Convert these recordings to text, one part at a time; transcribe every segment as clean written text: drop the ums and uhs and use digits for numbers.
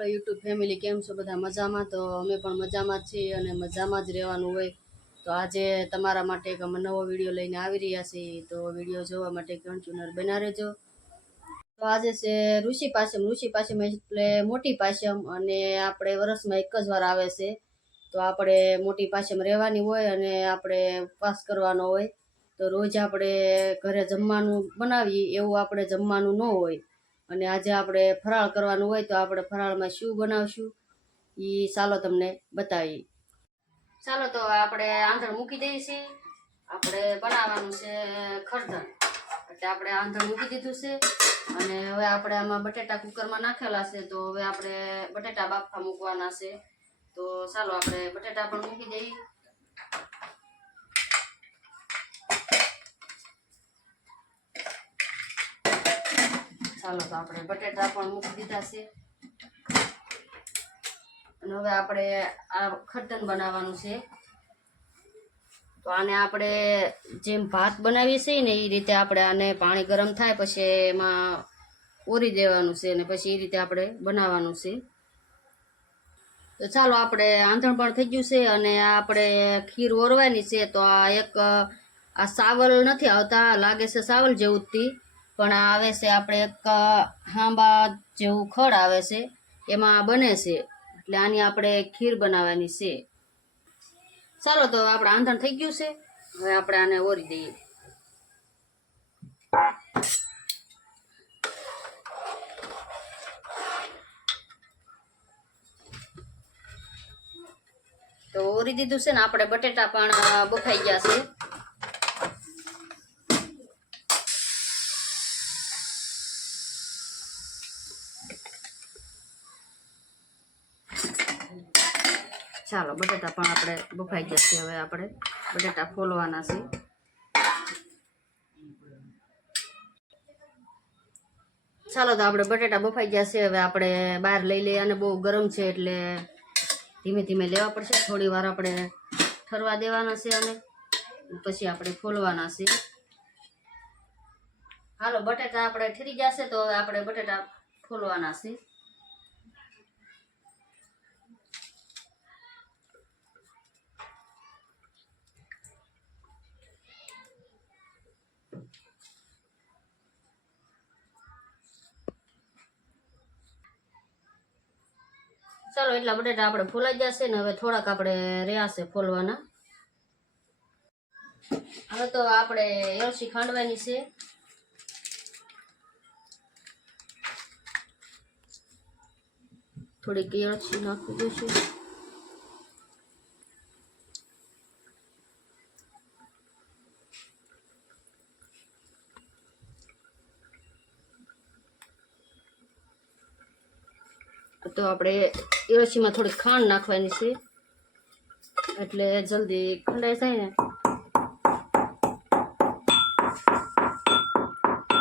Hello YouTube family केम छो बधा मजामां। तो अमे पण मजामां ज छीए अने मजामां ज रहेवानुं होय। तो आजे तमारा माटे एक नवो विडियो लईने आवी रह्या छीए। तो विडियो जोवा माटे कन्टिन्यू बना रहेजो। तो आजे छे ऋषि पाचम एटले मोटी पाचम अने आपणे वरसमां एक ज वार आवे छे। तो आपणे मोटी पाचम रहेवानी होय अने आपणे उपवास करवानो होय। तो रोज आपणे घरे जमवानुं बनावीए एवुं आपणे जमवानुं न होय અને આજે આપણે ફરાળ કરવાનું હોય તો આપણે ફરાળમાં શું બનાવશું ઈ ચાલો તમને બતાવી। ચાલો તો આપણે આંધણ મૂકી દઈએ છીએ। આપણે બનાવવાનું છે ખરધણ, એટલે આપણે આંધણ મૂકી દીધું છે અને હવે આપણે આમાં બટેટા કુકરમાં નાખેલા છે। તો હવે આપણે બટેટા બાફવા મૂકવાના છે। તો ચાલો આપણે બટેટા પણ મૂકી દઈએ। ચાલો તો આપણે બટેટા પણ મૂકી દીધા છે અને હવે આપણે આ ખરધણ બનાવવાનું છે। તો આને આપણે જેમ ભાત બનાવીએ છીએ ને એ રીતે આપણે આને પાણી ગરમ થાય પછી એમાં ઓરી દેવાનું છે અને પછી એ રીતે આપણે બનાવવાનું છે। તો ચાલો આપણે આંધણ પણ થઈ ગયું છે અને આપણે ખીર ઓરવાની છે। તો આ એક આ સાવલ નથી આવતા, લાગે છે સાવલ જેવું જ પણ આવે છે આપણે એક હાંબા જેવું ખડ આવે છે એમાં બને છે, એટલે આની આપણે ખીર બનાવવાની છે। ચાલો તો આપણે આંધણ થઈ ગયું છે, હવે આપણે આને ઓરી દઈએ। તો ઓરી દીધું છે ને આપણે બટેટા પણ બફાઈ ગયા છે। ચાલો બટેટા પણ આપણે બફાઈ ગયા છે, હવે આપણે બટેટા ફોલવાના છે। ચાલો તો આપણે બટેટા બફાઈ ગયા છે, હવે આપણે બહાર લઈ લઈએ અને બહુ ગરમ છે એટલે ધીમે ધીમે લેવા પડશે। થોડી વાર આપણે ઠરવા દેવાના છે અને પછી આપણે ફોલવાના છે। હાલો બટેટા આપણે ઠરી ગયા છે, તો હવે આપણે બટેટા ફોલવાના છે। ચાલો એટલા બટેટા આપણે ફોલાઈ જશે ને હવે થોડાક આપણે રહ્યા છે ફોલવાના। હવે તો આપણે એલચી ખાંડવાની છે। થોડીક એલચી નાખી દઈશું। તો આપણે એલચીમાં થોડી ખાંડ નાખવાની છે એટલે જલ્દી ખંડાઈ જાય ને।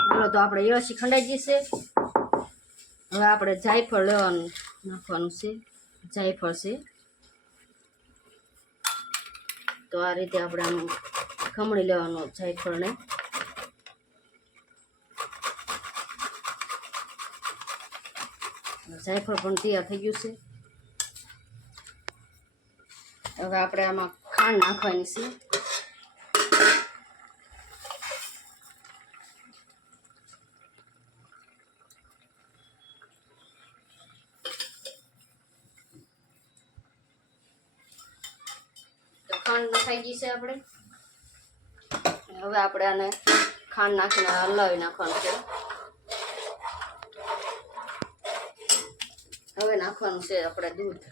હાલો તો આપણે એલચી ખંડાઈ ગઈ છે, હવે આપણે જાયફળ લેવાનું નાખવાનું છે। જાયફળ છે તો આ રીતે આપણે આમ ખમણી લેવાનું જાયફળને। જાયફળ પણ તૈયાર થઈ ગયું છે, હવે આપણે આમાં ખાંડ નાખવાની છે। તો ખાંડ નખાઈ ગઈ છે આપણે, હવે આપણે આને ખાંડ નાખીને હલાવી નાખવાનું છે। હવે નાખવાનું છે આપણે દૂધ।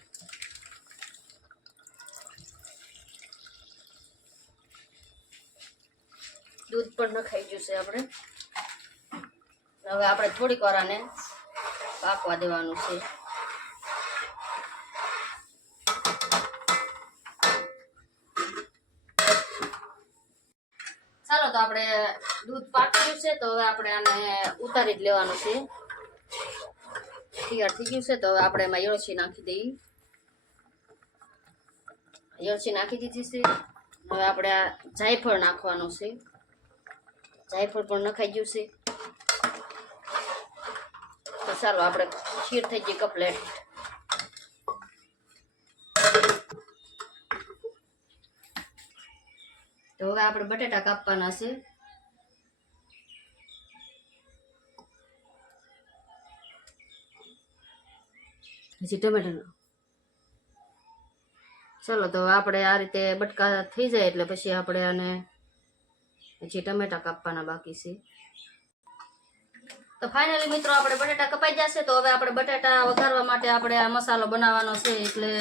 દૂધ પણ નખાઈ ગયું છે આપણે, હવે આપણે થોડીક વાર આને પાકવા દેવાનું છે। ચાલો તો આપણે દૂધ પાકી ગયું છે, તો હવે આપણે આને ઉતારી જ લેવાનું છે। તૈયાર થઈ ગયું છે, તો હવે આપણે એમાં એલચી નાખી દઈએ। એલચી નાખી દીધી છે, હવે આપણે આ જાયફળ નાખવાનું છે। જાયફળ પણ નખાઈ ગયું છે। તો ચાલો આપણે ખીર થઈ ગઈ કમ્પ્લીટ। આપણે બટેટા કાપવાના છે. હજી ટમેટા. ચલો તો આપણે આ રીતે બટકા થઈ જાય એટલે પછી આપણે આને હજી ટમેટા કાપવાના બાકી છે. તો ફાઇનલી મિત્રો આપણે બટેટા કપાઈ જશે. તો હવે આપણે બટેટા વઘારવા માટે આપણે આ મસાલો બનાવવાનો છે. એટલે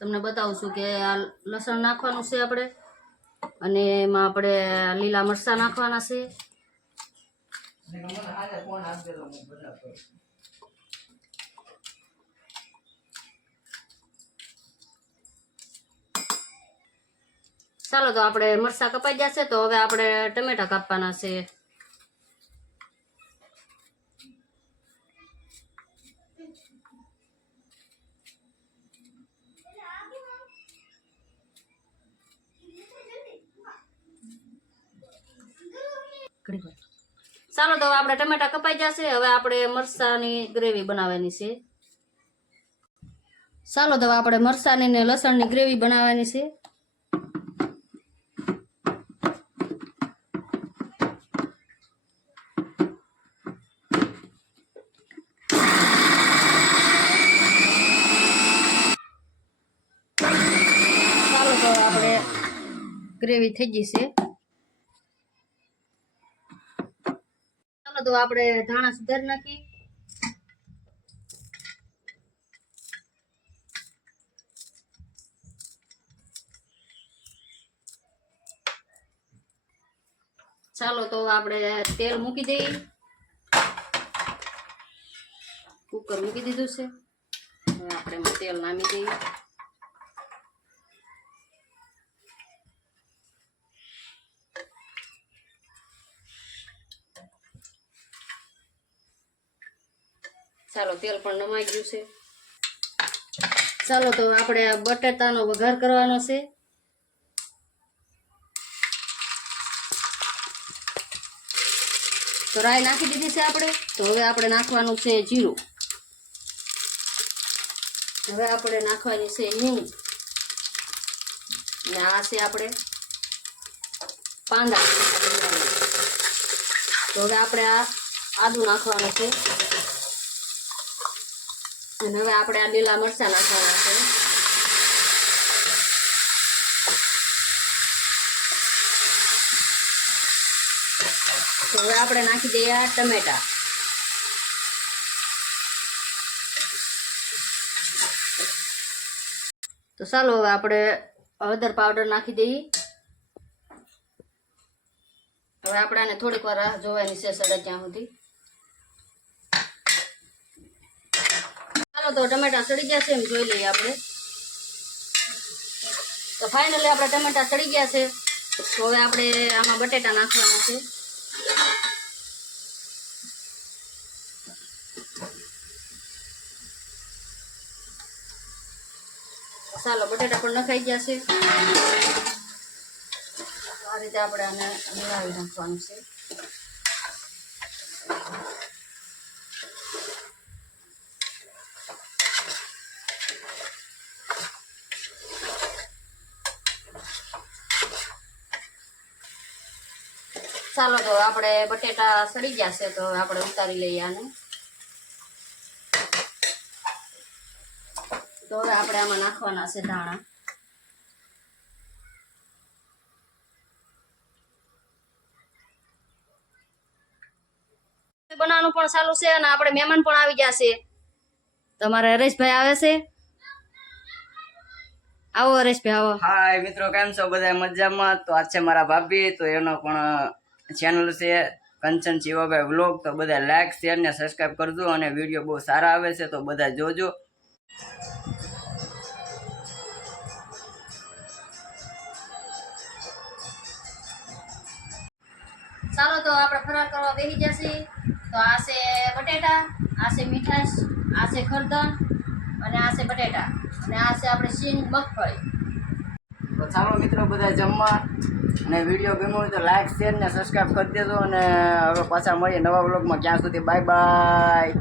તમને બતાવું છું કે આ લસણ નાખવાનું છે આપણે, અને એમાં આપણે લીલા મરચાં નાખવાના છે. ચાલો તો આપણે મરચાં કપાઈ જશે. તો હવે આપણે ટમેટા કાપવાના છે. ચાલો તો આપણે ટમેટા કપાઈ જશે. હવે આપણે મરચાંની ગ્રેવી બનાવવાની છે. ચાલો તો આપણે મરચાંની ને લસણની ગ્રેવી બનાવવાની છે. ચાલો તો આપણે ગ્રેવી થઈ ગઈ છે. તો આપણે ધાણા સુધારી નાખી. ચાલો તો આપણે તેલ મૂકી દઈએ. કુકર મૂકી દીધું છે. હવે આપણે એમાં તેલ નામી દઈએ. ચાલો તેલ પણ નમાઈ ગયું છે. ચાલો તો આપણે બટેટાનો વઘાર કરવાનો છે. તો રાઈ નાખી દીધી છે આપણે. તો હવે આપણે નાખવાનું છે જીરું. હવે આપણે નાખવાની છે હિંગ, અને આ છે આપણે પાંદા. તો હવે આપણે આ આદુ નાખવાનું છે, અને હવે આપણે આ લીલા મરચાં નાખવાના છે. તો હવે આપણે નાખી દઈએ આ ટમેટા. તો ચાલો હવે આપણે હળદર પાવડર નાખી દઈએ. હવે આપણે આને થોડીક વાર રાહ જોવાની છે, સડે ત્યાં સુધી. ચાલો તો ટમેટા સડી ગયા છે એમ જોઈ લઈએ આપણે. તો ફાઇનલી આપણે ટમેટા સડી ગયા છે. તો હવે આપણે આમાં બટેટા નાખવાના છે. ચાલો બટેટા પણ નખાઈ ગયા છે. આ રીતે આપણે આને મિલાવી નાખવાનું છે. ચાલો તો આપણે બટેટા સડી ગયા છે. તો આપણે ઉતારી લઈએ આને. તો હવે આપણે આમાં નાખવાના છે ધાણા. બનાવવાનું પણ ચાલુ છે, અને આપણે મહેમાન પણ આવી ગયા છે. તમારે હરેશભાઈ આવે છે. આવો હરેશભાઈ, આવો. હાય મિત્રો, કેમ છો બધા? મજામાં? તો આજ છે મારા ભાભી, તો એનો પણ ચેનલ છે કંચન શિવાભાઈ વ્લોગ. તો બધા લાઈક શેર ને સબસ્ક્રાઈબ કરજો, અને વિડીયો બહુ સારા આવે છે તો બધા જોજો. ચાલો તો આપણે ફરાર કરવા બેસી જશે. તો આ છે બટેટા, આ છે મીઠાશ, આ છે ખરદન, અને આ છે બટેટા, અને આ છે આપણે સિંગ મગફળી. તો ચાલો મિત્રો બધા જમવા, અને વિડીયો ગમ્યો હોય તો લાઈક શેર ને સબસ્ક્રાઈબ કરી દેજો. અને હવે પાછા મળીએ નવા વ્લોગમાં. ક્યાં સુધી બાય બાય.